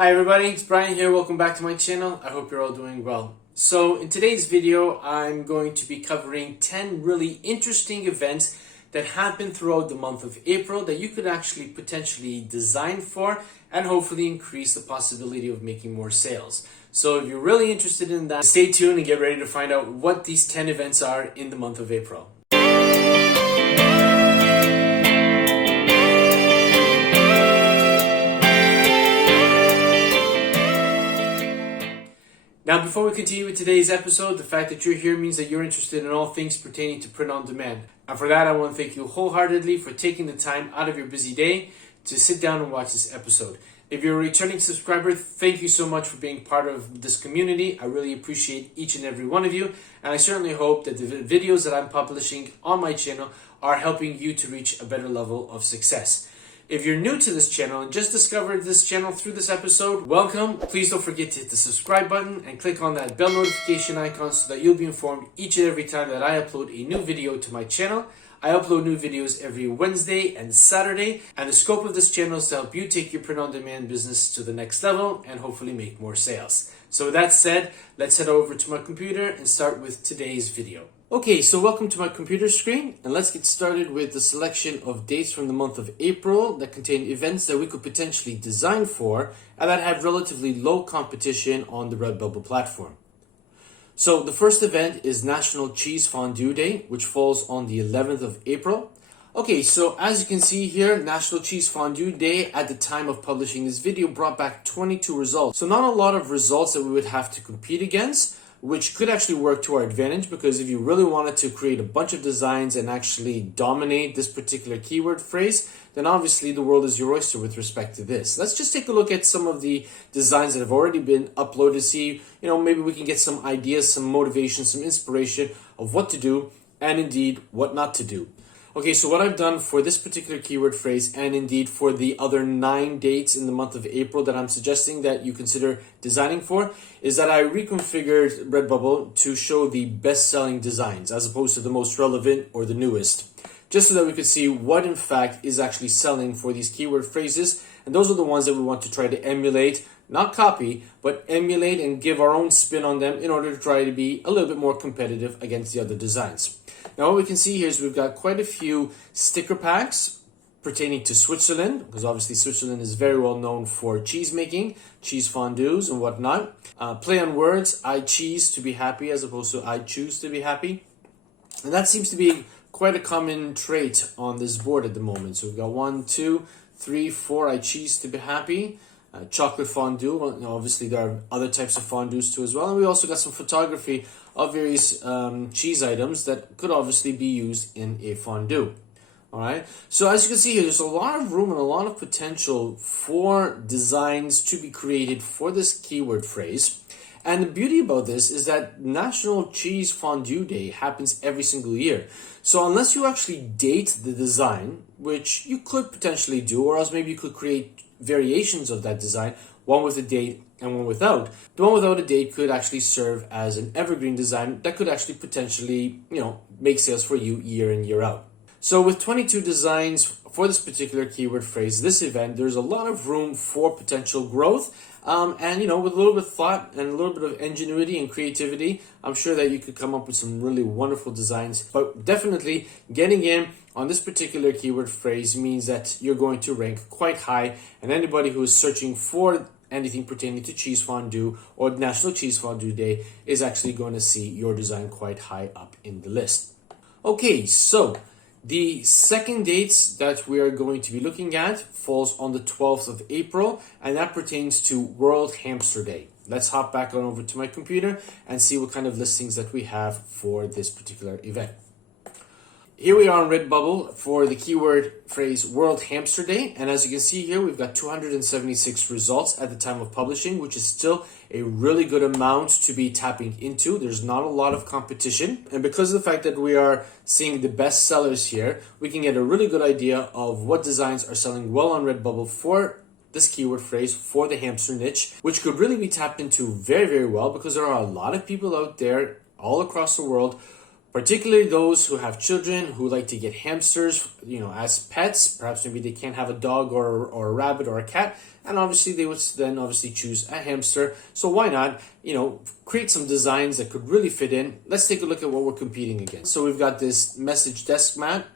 Hi everybody, it's Brian here. Welcome back to my channel. I hope you're all doing well. So in today's video, I'm going to be covering 10 really interesting events that happen throughout the month of April that you could actually potentially design for and hopefully increase the possibility of making more sales. So if you're really interested in that, stay tuned and get ready to find out what these 10 events are in the month of April. Now, before we continue with today's episode, the fact that you're here means that you're interested in all things pertaining to print on demand. And for that, I want to thank you wholeheartedly for taking the time out of your busy day to sit down and watch this episode. If you're a returning subscriber, thank you so much for being part of this community. I really appreciate each and every one of you. And I certainly hope that the videos that I'm publishing on my channel are helping you to reach a better level of success. If you're new to this channel and just discovered this channel through this episode, welcome. Please don't forget to hit the subscribe button and click on that bell notification icon so that you'll be informed each and every time that I upload a new video to my channel. I upload new videos every Wednesday and Saturday, and the scope of this channel is to help you take your print-on-demand business to the next level and hopefully make more sales. So with that said, let's head over to my computer and start with today's video. Okay, so welcome to my computer screen, and let's get started with the selection of dates from the month of April that contain events that we could potentially design for and that have relatively low competition on the Redbubble platform. So the first event is National Cheese Fondue Day, which falls on the 11th of April. Okay, so as you can see here, National Cheese Fondue Day at the time of publishing this video brought back 22 results. So not a lot of results that we would have to compete against, which could actually work to our advantage, because if you really wanted to create a bunch of designs and actually dominate this particular keyword phrase, then obviously the world is your oyster with respect to this. Let's just take a look at some of the designs that have already been uploaded, see, maybe we can get some ideas, some motivation, some inspiration of what to do and indeed what not to do. Okay, so what I've done for this particular keyword phrase and indeed for the other 9 dates in the month of April that I'm suggesting that you consider designing for is that I reconfigured Redbubble to show the best-selling designs as opposed to the most relevant or the newest, just so that we could see what in fact is actually selling for these keyword phrases. And those are the ones that we want to try to emulate, not copy, but emulate and give our own spin on them in order to try to be a little bit more competitive against the other designs. Now what we can see here is we've got quite a few sticker packs pertaining to Switzerland, because obviously Switzerland is very well known for cheese making, cheese fondues and whatnot. Play on words, I cheese to be happy as opposed to I choose to be happy. And that seems to be quite a common trait on this board at the moment. So we've got 1, 2, 3, 4, I cheese to be happy. Chocolate fondue, well, obviously there are other types of fondues too as well. And we also got some photography of various cheese items that could obviously be used in a fondue. All right, so as you can see here, there's a lot of room and a lot of potential for designs to be created for this keyword phrase. And the beauty about this is that National Cheese Fondue Day happens every single year. So unless you actually date the design, which you could potentially do, or else maybe you could create variations of that design, one with a date and one without. The one without a date could actually serve as an evergreen design that could actually potentially, make sales for you year in, year out. So with 22 designs for this particular keyword phrase, this event, there's a lot of room for potential growth. And with a little bit of thought and a little bit of ingenuity and creativity, I'm sure that you could come up with some really wonderful designs. But definitely getting in on this particular keyword phrase means that you're going to rank quite high, and anybody who is searching for anything pertaining to cheese fondue or National Cheese Fondue Day is actually going to see your design quite high up in the list. Okay, so the second date that we are going to be looking at falls on the 12th of April, and that pertains to World Hamster Day. Let's hop back on over to my computer and see what kind of listings that we have for this particular event. Here we are on Redbubble for the keyword phrase World Hamster Day, and as you can see here, we've got 276 results at the time of publishing, which is still a really good amount to be tapping into. There's not a lot of competition, and because of the fact that we are seeing the best sellers here, we can get a really good idea of what designs are selling well on Redbubble for this keyword phrase, for the hamster niche, which could really be tapped into very, very well, because there are a lot of people out there all across the world particularly those who have children who like to get hamsters, as pets. Perhaps maybe they can't have a dog or a rabbit or a cat, and obviously they would then obviously choose a hamster. So why not, create some designs that could really fit in. Let's take a look at what we're competing against. So we've got this message desk mat.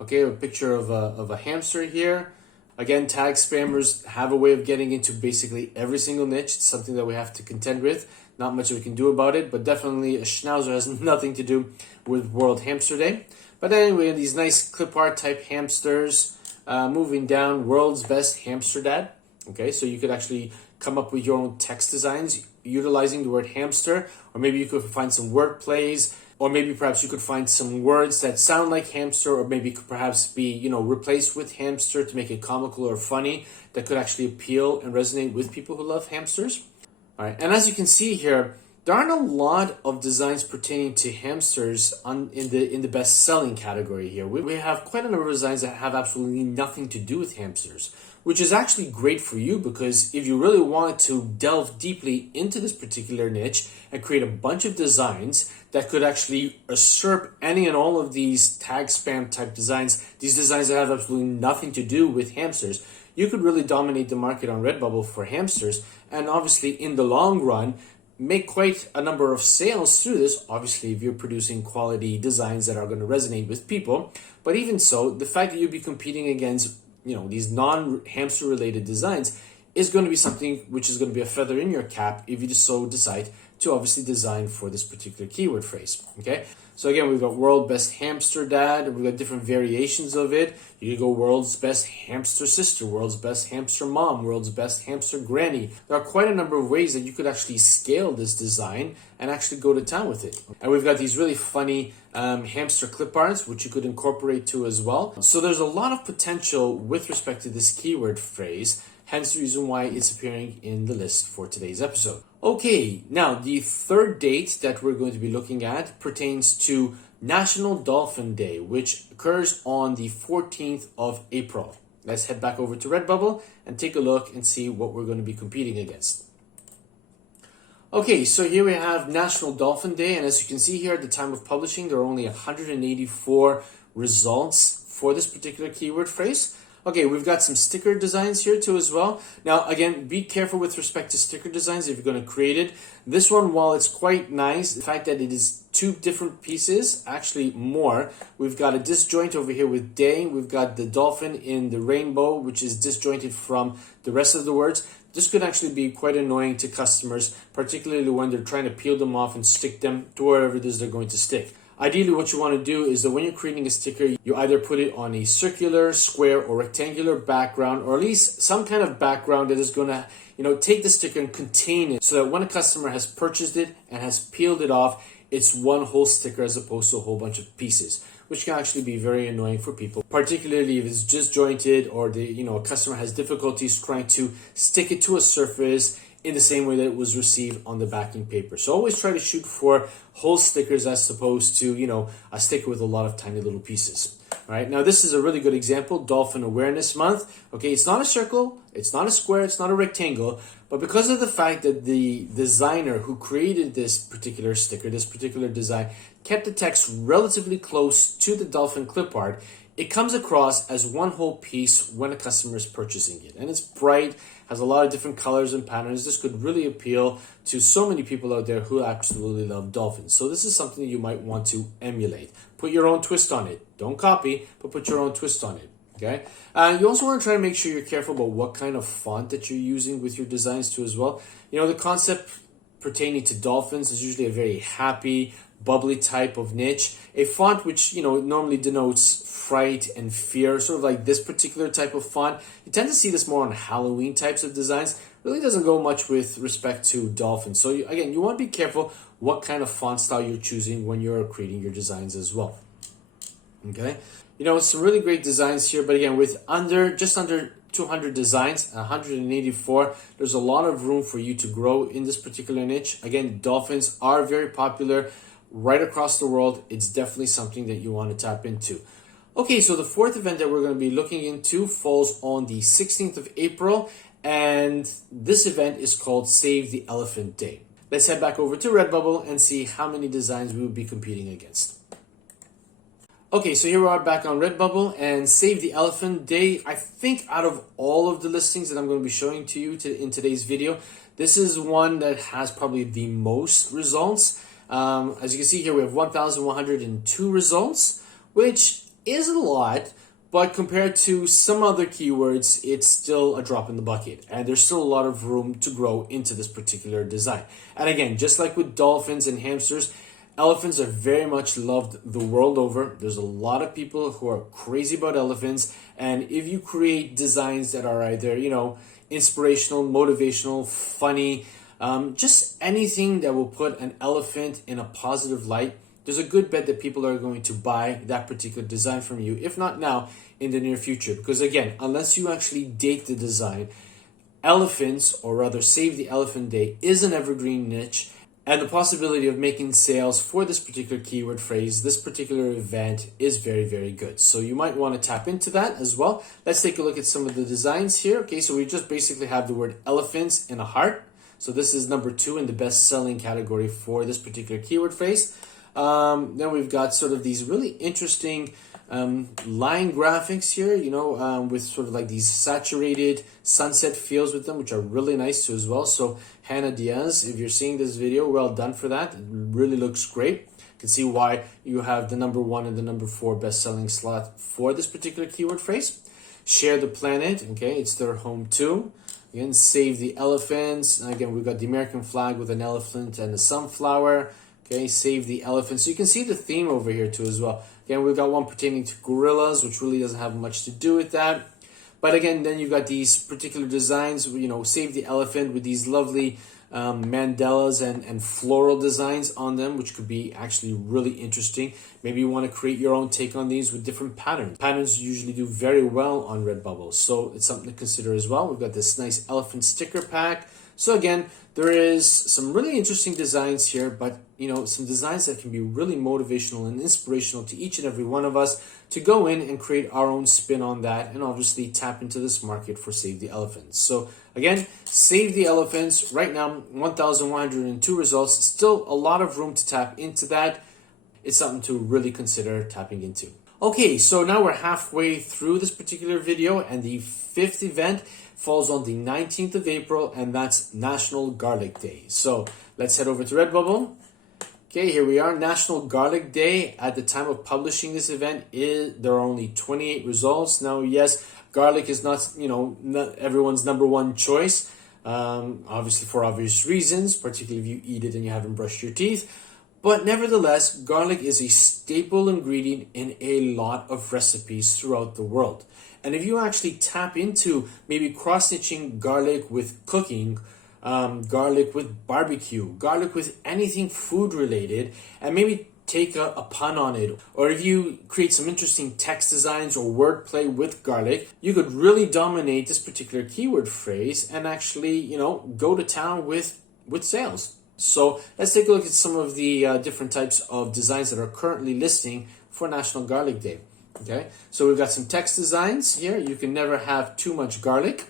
Okay, a picture of a hamster here. Again, tag spammers have a way of getting into basically every single niche. It's something that we have to contend with. Not much we can do about it, but definitely a schnauzer has nothing to do with World Hamster Day. But anyway, these nice clip art type hamsters. Moving down, World's Best Hamster Dad. Okay, so you could actually come up with your own text designs utilizing the word hamster, or maybe you could find some word plays, or maybe perhaps you could find some words that sound like hamster, or maybe could perhaps be, replaced with hamster to make it comical or funny that could actually appeal and resonate with people who love hamsters. All right, and as you can see here, there aren't a lot of designs pertaining to hamsters in the best-selling category here. We have quite a number of designs that have absolutely nothing to do with hamsters, which is actually great for you, because if you really want to delve deeply into this particular niche and create a bunch of designs that could actually usurp any and all of these tag spam type designs, these designs that have absolutely nothing to do with hamsters, you could really dominate the market on Redbubble for hamsters, and obviously in the long run make quite a number of sales through this, obviously if you're producing quality designs that are going to resonate with people. But even so, the fact that you'd be competing against these non-hamster related designs is going to be something which is going to be a feather in your cap if you so decide to obviously design for this particular keyword phrase. Okay, so again, we've got World Best Hamster Dad, we've got different variations of it. You can go World's Best Hamster Sister, World's Best Hamster Mom, World's Best Hamster Granny. There are quite a number of ways that you could actually scale this design and actually go to town with it. And we've got these really funny hamster clip arts, which you could incorporate to as well. So there's a lot of potential with respect to this keyword phrase, hence the reason why it's appearing in the list for today's episode. Okay, now the third date that we're going to be looking at pertains to National Dolphin Day, which occurs on the 14th of April. Let's head back over to Redbubble and take a look and see what we're going to be competing against. Okay, so here we have National Dolphin Day, and as you can see here at the time of publishing, there are only 184 results for this particular keyword phrase. Okay, we've got some sticker designs here too as well. Now, again, be careful with respect to sticker designs if you're going to create it. This one, while it's quite nice, the fact that it is two different pieces, actually more. We've got a disjoint over here with day. We've got the dolphin in the rainbow, which is disjointed from the rest of the words. This could actually be quite annoying to customers, particularly when they're trying to peel them off and stick them to wherever it is they're going to stick. Ideally, what you want to do is that when you're creating a sticker, you either put it on a circular, square, or rectangular background, or at least some kind of background that is going to, take the sticker and contain it, so that when a customer has purchased it and has peeled it off, it's one whole sticker as opposed to a whole bunch of pieces, which can actually be very annoying for people, particularly if it's disjointed or a customer has difficulties trying to stick it to a surface in the same way that it was received on the backing paper. So always try to shoot for whole stickers as opposed to, a sticker with a lot of tiny little pieces. All right, now this is a really good example, Dolphin Awareness Month. Okay, it's not a circle, it's not a square, it's not a rectangle, but because of the fact that the designer who created this particular sticker, this particular design, kept the text relatively close to the dolphin clip art, it comes across as one whole piece when a customer is purchasing it. And it's bright, has a lot of different colors and patterns. This could really appeal to so many people out there who absolutely love dolphins. So this is something that you might want to emulate. Put your own twist on it. Don't copy, but put your own twist on it. Okay. You also want to try to make sure you're careful about what kind of font that you're using with your designs too as well. The concept pertaining to dolphins is usually a very happy, bubbly type of niche. A font which, normally denotes fright and fear, sort of like this particular type of font. You tend to see this more on Halloween types of designs. Really doesn't go much with respect to dolphins. So again, you want to be careful what kind of font style you're choosing when you're creating your designs as well. Okay. Some really great designs here, but again, with just under 200 designs, 184, there's a lot of room for you to grow in this particular niche. Again, dolphins are very popular right across the world. It's definitely something that you want to tap into. Okay, so the fourth event that we're going to be looking into falls on the 16th of April, and this event is called Save the Elephant Day. Let's head back over to Redbubble and see how many designs we would be competing against. Okay, so here we are back on Redbubble and Save the Elephant Day. I think out of all of the listings that I'm going to be showing to you in today's video, this is one that has probably the most results. As you can see here, we have 1,102 results, which is a lot, but compared to some other keywords, it's still a drop in the bucket. And there's still a lot of room to grow into this particular design. And again, just like with dolphins and hamsters, elephants are very much loved the world over. There's a lot of people who are crazy about elephants. And if you create designs that are either, inspirational, motivational, funny, just anything that will put an elephant in a positive light, there's a good bet that people are going to buy that particular design from you, if not now, in the near future. Because again, unless you actually date the design, elephants, or rather Save the Elephant Day, is an evergreen niche. And the possibility of making sales for this particular keyword phrase, this particular event, is very, very good. So you might want to tap into that as well. Let's take a look at some of the designs here. Okay, so we just basically have the word elephants in a heart. So this is number 2 in the best-selling category for this particular keyword phrase. Then we've got sort of these really interesting line graphics here, with sort of like these saturated sunset feels with them, which are really nice too as well. So Hannah Diaz, if you're seeing this video, well done for that. It really looks great. You can see why you have the number 1 and the number 4 best-selling slot for this particular keyword phrase. Share the Planet, okay, it's their home too. Again, Save the Elephants. And again, we've got the American flag with an elephant and a sunflower. Okay, Save the Elephant. So you can see the theme over here too as well. Again, we've got one pertaining to gorillas, which really doesn't have much to do with that. But again, then you've got these particular designs, Save the Elephant with these lovely mandalas and floral designs on them, which could be actually really interesting. Maybe you want to create your own take on these with different patterns. Patterns usually do very well on Redbubble, so it's something to consider as well. We've got this nice elephant sticker pack. So again, there is some really interesting designs here, but some designs that can be really motivational and inspirational to each and every one of us to go in and create our own spin on that, and obviously tap into this market for Save the Elephants. So again, Save the Elephants right now, 1,102 results. Still a lot of room to tap into that. It's something to really consider tapping into. Okay, so now we're halfway through this particular video, and the 5th event falls on the 19th of April, and that's National Garlic Day. So let's head over to Redbubble. Okay, here we are, National Garlic Day. At the time of publishing this event, there are only 28 results. Now, yes, garlic is not everyone's number 1 choice, obviously for obvious reasons, particularly if you eat it and you haven't brushed your teeth. But nevertheless, garlic is a staple ingredient in a lot of recipes throughout the world. And if you actually tap into maybe cross-stitching garlic with cooking, garlic with barbecue, garlic with anything food related, and maybe take a pun on it, or if you create some interesting text designs or wordplay with garlic, you could really dominate this particular keyword phrase and actually, go to town with sales. So let's take a look at some of the different types of designs that are currently listing for National Garlic Day. Okay, so we've got some text designs here. You can never have too much garlic.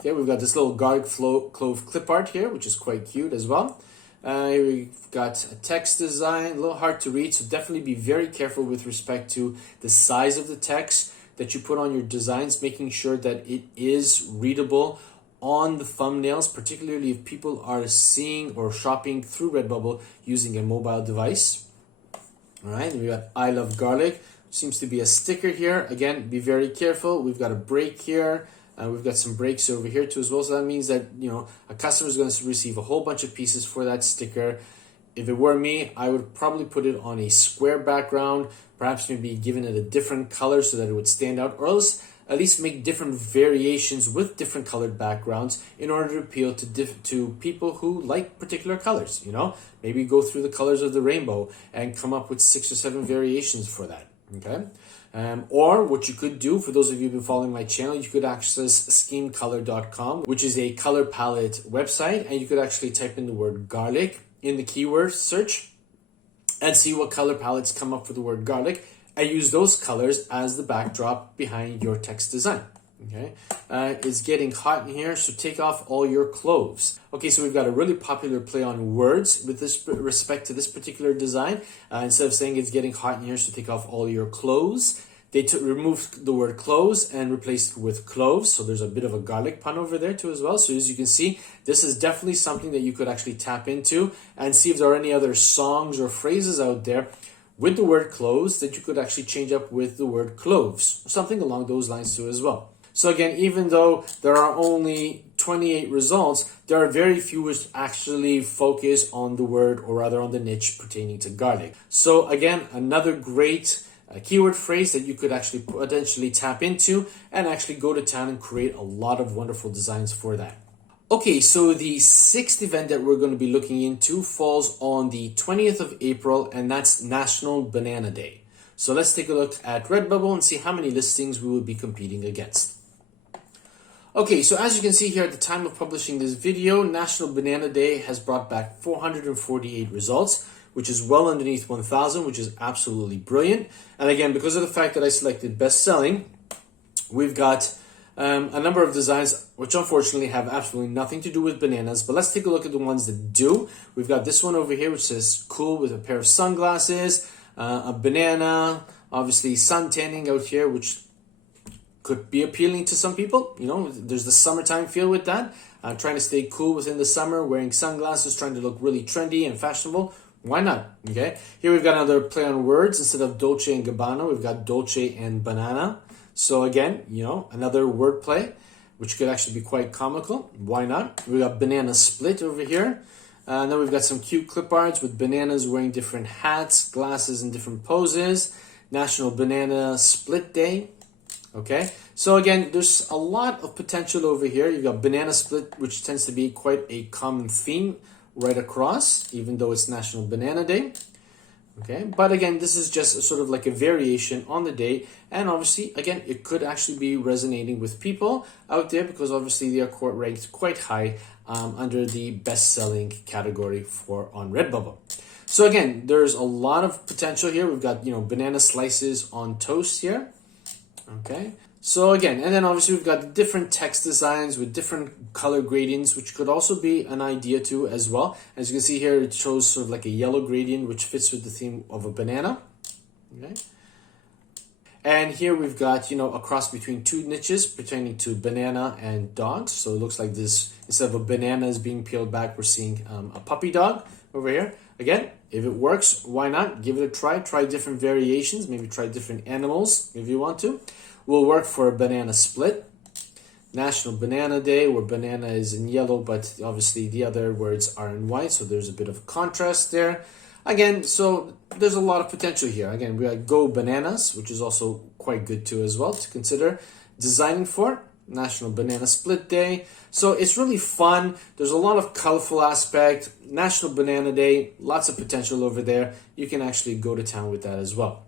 Okay, we've got this little garlic clove clip art here, which is quite cute as well. Here we've got a text design, a little hard to read, so definitely be very careful with respect to the size of the text that you put on your designs, making sure that it is readable on the thumbnails, particularly if people are seeing or shopping through Redbubble using a mobile device. All right, and we got I love garlic. Seems to be a sticker here. Again, be very careful. We've got a break here. We've got some breaks over here too as well. So that means that, a customer is going to receive a whole bunch of pieces for that sticker. If it were me, I would probably put it on a square background, perhaps maybe giving it a different color so that it would stand out, or else at least make different variations with different colored backgrounds in order to appeal to people who like particular colors. Maybe go through the colors of the rainbow and come up with 6 or 7 variations for that. Okay, or what you could do, for those of you who've been following my channel, you could access schemecolor.com, which is a color palette website, and you could actually type in the word garlic in the keyword search and see what color palettes come up for the word garlic, and use those colors as the backdrop behind your text design. Okay, it's getting hot in here, so take off all your clothes. Okay, so we've got a really popular play on words with this respect to this particular design. Instead of saying it's getting hot in here, so take off all your clothes, they removed the word clothes and replaced it with cloves. So there's a bit of a garlic pun over there too as well. So as you can see, this is definitely something that you could actually tap into and see if there are any other songs or phrases out there with the word clothes that you could actually change up with the word cloves, something along those lines too as well. So again, even though there are only 28 results, there are very few which actually focus on the word, or rather on the niche pertaining to garlic. So again, another great keyword phrase that you could actually potentially tap into and actually go to town and create a lot of wonderful designs for that. Okay, so the sixth event that we're going to be looking into falls on the 20th of April, and that's National Banana Day. So let's take a look at Redbubble and see how many listings we will be competing against. Okay, so as you can see here at the time of publishing this video, National Banana Day has brought back 448 results, which is well underneath 1,000, which is absolutely brilliant. And again, because of the fact that I selected best-selling, we've got a number of designs which unfortunately have absolutely nothing to do with bananas, but let's take a look at the ones that do. We've got this one over here which says cool with a pair of sunglasses, a banana, obviously sun tanning out here, which could be appealing to some people. You know, there's the summertime feel with that. Trying to stay cool within the summer, wearing sunglasses, trying to look really trendy and fashionable. Why not? Okay. Here we've got another play on words. Instead of Dolce and Gabbana, we've got Dolce and Banana. So again, you know, another word play, which could actually be quite comical. Why not? We've got Banana Split over here. And then we've got some cute clip arts with bananas wearing different hats, glasses in different poses. National Banana Split Day. Okay, so again, there's a lot of potential over here. You've got Banana Split, which tends to be quite a common theme right across, even though it's National Banana Day. Okay, but again, this is just sort of like a variation on the day, and obviously, again, it could actually be resonating with people out there because obviously they are ranked quite high under the best-selling category on Redbubble. So again, there's a lot of potential here. We've got, you know, banana slices on toast here. Okay, so again, and then obviously we've got the different text designs with different color gradients, which could also be an idea too as well. As you can see here, it shows sort of like a yellow gradient, which fits with the theme of a banana. Okay, and here we've got, you know, a cross between two niches pertaining to banana and dogs. So it looks like this, instead of a banana is being peeled back, we're seeing a puppy dog over here. Again, if it works, why not? Give it a try. Try different variations. Maybe try different animals if you want to. Will work for a banana split. National Banana Day, where banana is in yellow, but obviously the other words are in white, so there's a bit of contrast there. Again, so there's a lot of potential here. Again, we got Go Bananas, which is also quite good too as well to consider designing for. National Banana Split Day. So it's really fun. There's a lot of colorful aspect. National Banana Day, lots of potential over there. You can actually go to town with that as well.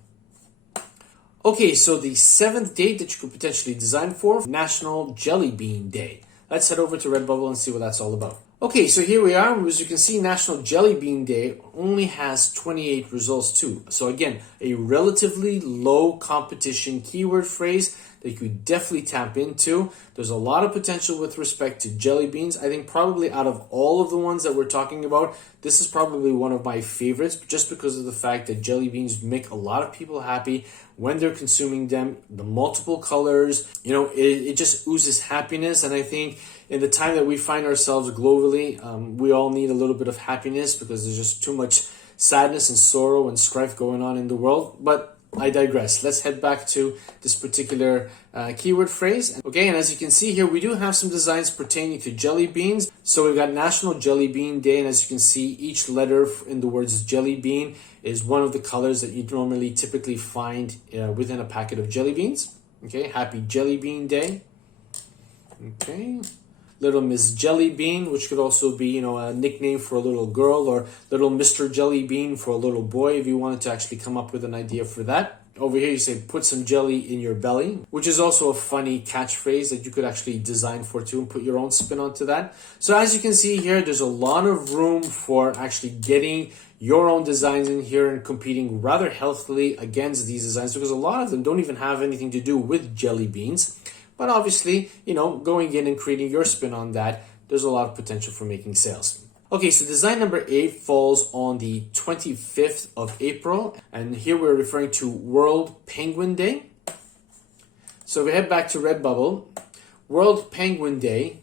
Okay, so the seventh date that you could potentially design for, National Jelly Bean Day. Let's head over to Redbubble and see what that's all about. Okay, so here we are. As you can see, National Jelly Bean Day only has 28 results too. So again, a relatively low competition keyword phrase that you could definitely tap into. There's a lot of potential with respect to jelly beans. I think probably out of all of the ones that we're talking about, this is probably one of my favorites, just because of the fact that jelly beans make a lot of people happy when they're consuming them. The multiple colors, you know, it just oozes happiness. And I think in the time that we find ourselves globally, we all need a little bit of happiness because there's just too much sadness and sorrow and strife going on in the world. But I digress. Let's head back to this particular keyword phrase. Okay, and as you can see here, we do have some designs pertaining to jelly beans. So we've got National Jelly Bean Day, and as you can see, each letter in the words jelly bean is one of the colors that you normally typically find within a packet of jelly beans. Okay, Happy Jelly Bean Day. Okay. Little Miss Jelly Bean, which could also be, you know, a nickname for a little girl, or Little Mr. Jelly Bean for a little boy, if you wanted to actually come up with an idea for that. Over here you say, put some jelly in your belly, which is also a funny catchphrase that you could actually design for too and put your own spin onto that. So as you can see here, there's a lot of room for actually getting your own designs in here and competing rather healthily against these designs, because a lot of them don't even have anything to do with jelly beans. But obviously, going in and creating your spin on that, there's a lot of potential for making sales. Okay, so design number 8 falls on the 25th of April, and here we're referring to World Penguin Day. So we head back to Redbubble. World Penguin Day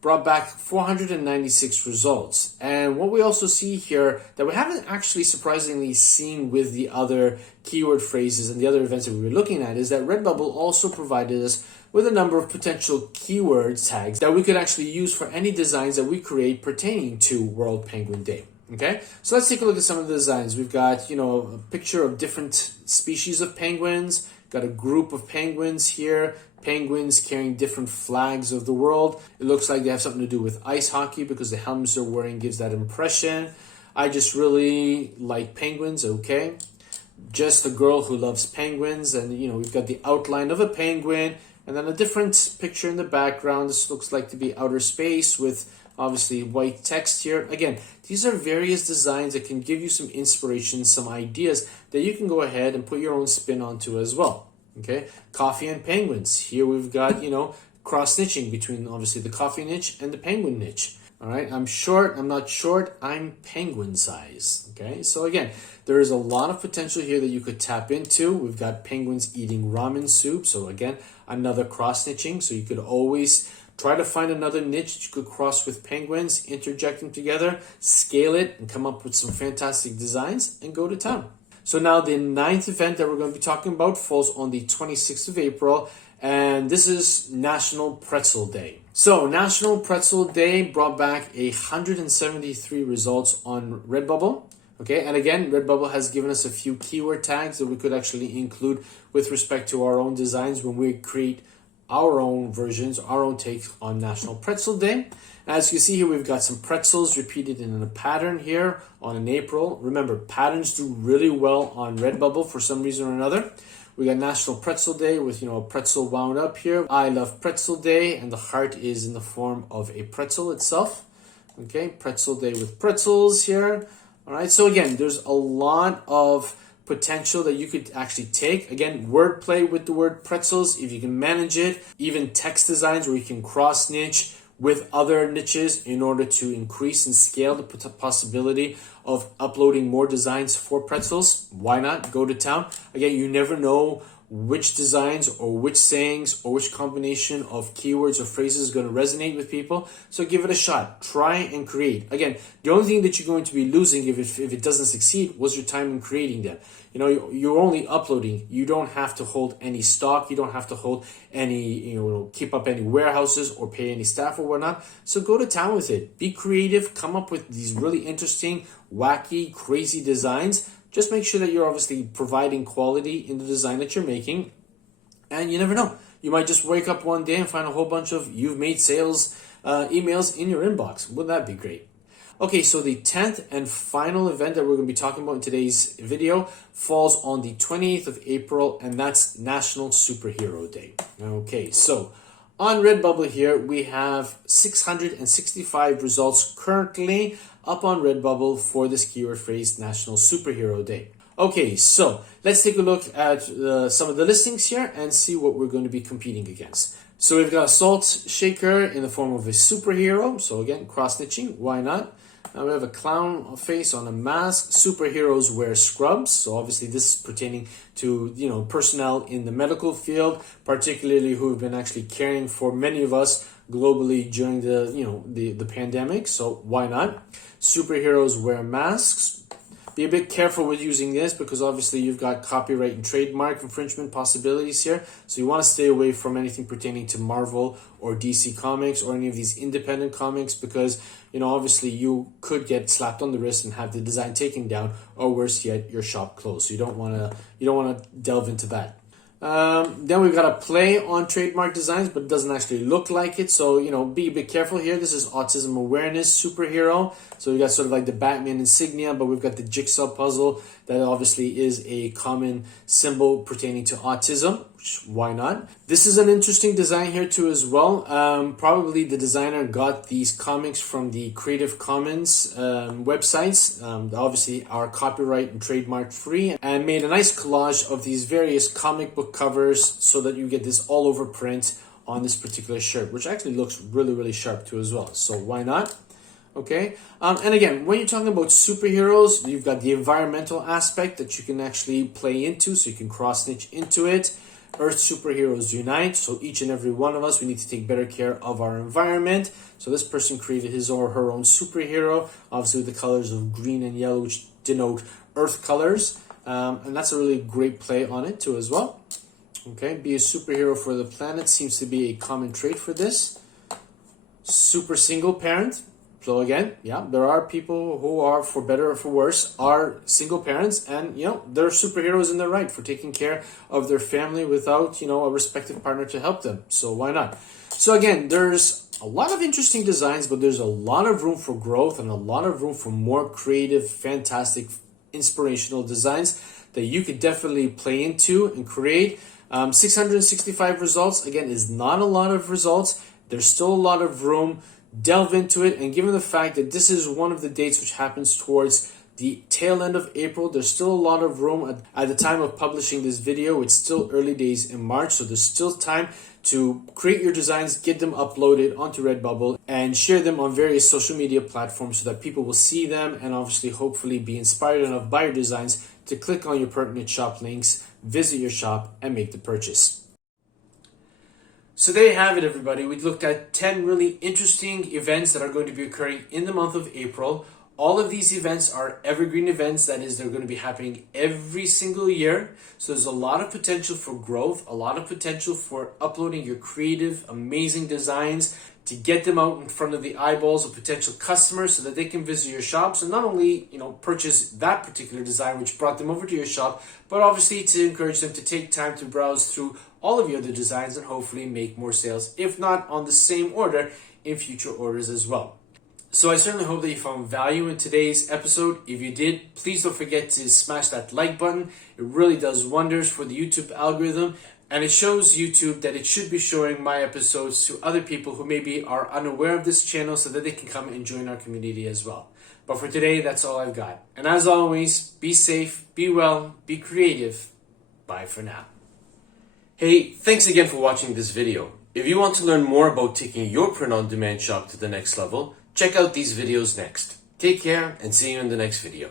brought back 496 results. And what we also see here that we haven't actually surprisingly seen with the other keyword phrases and the other events that we were looking at is that Redbubble also provided us with a number of potential keyword tags that we could actually use for any designs that we create pertaining to World Penguin Day. Okay, so let's take a look at some of the designs. We've got, a picture of different species of penguins, got a group of penguins here, penguins carrying different flags of the world. It looks like they have something to do with ice hockey because the helmets they're wearing gives that impression. I just really like penguins, okay. Just a girl who loves penguins, and we've got the outline of a penguin, and then a different picture in the background. This looks like to be outer space with obviously white text here. Again, these are various designs that can give you some inspiration, some ideas that you can go ahead and put your own spin onto as well. Okay, coffee and penguins. Here we've got, cross niching between obviously the coffee niche and the penguin niche. All right, I'm short, I'm not short, I'm penguin size. Okay, so again, there is a lot of potential here that you could tap into. We've got penguins eating ramen soup. So again, another cross niching. So you could always try to find another niche that you could cross with penguins, interject them together, scale it, and come up with some fantastic designs and go to town. So now the 9th event that we're going to be talking about falls on the 26th of April, and this is National Pretzel Day. So National Pretzel Day brought back 173 results on Redbubble. Okay, and again, Redbubble has given us a few keyword tags that we could actually include with respect to our own designs when we create our own versions, our own take on National Pretzel Day. As you see here, we've got some pretzels repeated in a pattern here on an April. Remember, patterns do really well on Redbubble for some reason or another. We got National Pretzel Day with, a pretzel wound up here. I love Pretzel Day, and the heart is in the form of a pretzel itself. Okay, Pretzel Day with pretzels here. All right, so again, there's a lot of potential that you could actually take. Again, wordplay with the word pretzels, if you can manage it. Even text designs where you can cross niche with other niches in order to increase and scale the possibility of uploading more designs for pretzels. Why not? Go to town. Again, you never know which designs or which sayings or which combination of keywords or phrases is going to resonate with people. So give it a shot. Try and create. Again, the only thing that you're going to be losing if it doesn't succeed was your time in creating them. You're only uploading. You don't have to hold any stock. You don't have to hold any, keep up any warehouses or pay any staff or whatnot. So go to town with it. Be creative. Come up with these really interesting, wacky, crazy designs. Just make sure that you're obviously providing quality in the design that you're making. And you never know. You might just wake up one day and find a whole bunch of you've made sales emails in your inbox. Wouldn't that be great? Okay, so the 10th and final event that we're going to be talking about in today's video falls on the 28th of April, and that's National Superhero Day. Okay, so on Redbubble here, we have 665 results currently up on Redbubble for this keyword phrase, National Superhero Day. Okay, so let's take a look at some of the listings here and see what we're going to be competing against. So we've got a salt shaker in the form of a superhero. So again, cross-stitching, why not? Now we have a clown face on a mask. Superheroes wear scrubs. So obviously this is pertaining to, personnel in the medical field, particularly who have been actually caring for many of us globally during the pandemic. So why not? Superheroes wear masks. Be a bit careful with using this because obviously you've got copyright and trademark infringement possibilities here. So you want to stay away from anything pertaining to Marvel or DC Comics or any of these independent comics because, obviously you could get slapped on the wrist and have the design taken down, or worse yet, your shop closed. So you don't want to delve into that. Then we've got a play on trademark designs, but it doesn't actually look like it. So, be a bit careful here. This is autism awareness superhero. So we've got sort of like the Batman insignia, but we've got the jigsaw puzzle that obviously is a common symbol pertaining to autism. Why not? This is an interesting design here too as well. Probably the designer got these comics from the Creative Commons websites. Obviously are copyright and trademark free, and made a nice collage of these various comic book covers so that you get this all over print on this particular shirt, which actually looks really sharp too as well. So why not? Okay, and again, when you're talking about superheroes, you've got the environmental aspect that you can actually play into, so you can cross-stitch into it. Earth superheroes unite, so each and every one of us, we need to take better care of our environment. So this person created his or her own superhero, obviously with the colors of green and yellow, which denote earth colors, and that's a really great play on it too as well. Okay, be a superhero for the planet seems to be a common trait for this. Super single parent. So again, yeah, there are people who are, for better or for worse, are single parents, and they're superheroes in their right for taking care of their family without a respective partner to help them. So why not? So again, there's a lot of interesting designs, but there's a lot of room for growth and a lot of room for more creative, fantastic, inspirational designs that you could definitely play into and create. 665 results, again, is not a lot of results. There's still a lot of room. Delve into it, and given the fact that this is one of the dates which happens towards the tail end of April, there's still a lot of room at the time of publishing this video. It's still early days in March, so there's still time to create your designs, get them uploaded onto Redbubble, and share them on various social media platforms so that people will see them and obviously hopefully be inspired enough by your designs to click on your pertinent shop links, visit your shop, and make the purchase. So there you have it, everybody. We looked at 10 really interesting events that are going to be occurring in the month of April. All of these events are evergreen events. That is, they're going to be happening every single year. So there's a lot of potential for growth, a lot of potential for uploading your creative, amazing designs to get them out in front of the eyeballs of potential customers so that they can visit your shops and not only, purchase that particular design which brought them over to your shop, but obviously to encourage them to take time to browse through all of your other designs and hopefully make more sales, if not on the same order, in future orders as well. So I certainly hope that you found value in today's episode. If you did, please don't forget to smash that like button. It really does wonders for the YouTube algorithm, and it shows YouTube that it should be showing my episodes to other people who maybe are unaware of this channel so that they can come and join our community as well. But for today, that's all I've got. And as always, be safe, be well, be creative. Bye for now. Hey, thanks again for watching this video. If you want to learn more about taking your print-on-demand shop to the next level, check out these videos next. Take care and see you in the next video.